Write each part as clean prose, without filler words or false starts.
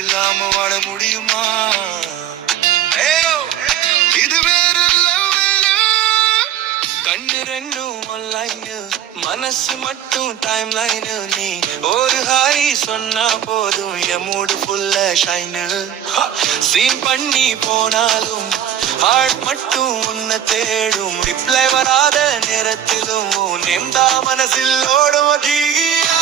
இல்லாம வாழ முடியுமா? இது வேற கண்ணு ரெண்டும் ஒன்லைன், மனசு மட்டும் டைம் லைன். நீ ஒரு ஹாய் சொன்னா போதும் என் மூடு ஃபுல்ல ஷைனு. சீன் பண்ணி போனாலும் ஹார்ட் மட்டும் உன்னை தேடும். ரிப்ளை வராத நேரத்திலும் நேம்தா மனசில் ஓடும். ஜீகியா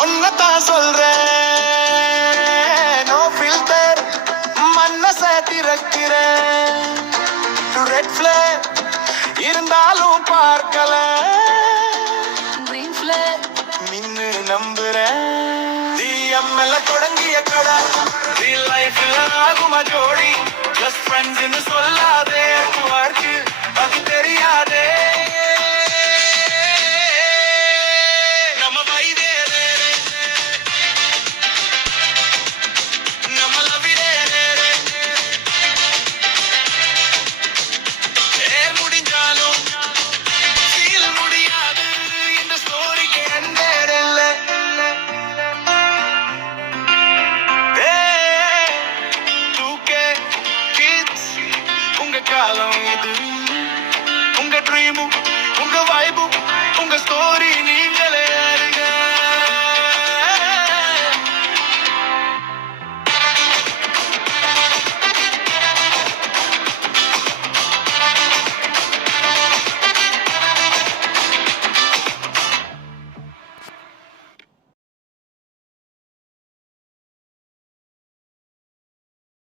ஒன்னதான் சொல்றேன், நோ ஃபில்டர் மனச திறக்கிறேன். ரெட் ஃபிளாக் இருந்தாலும் பார்க்கல, கிரீன் ஃபிளாக் நின்னு நம்புறேன். டிஎம்எல்ல தொடங்கிய கடை ரியல் லைஃப்ல ஆகுமா ஜோடி? ஜஸ்ட் ஃப்ரெண்ட்ஸ்னு சொல்லாதே, வாழ்க்கை அது தெரியாதே. காலம் இது, உங்க ட்ரீமும் உங்க வைபும் உங்க ஸ்டோரி நீங்க.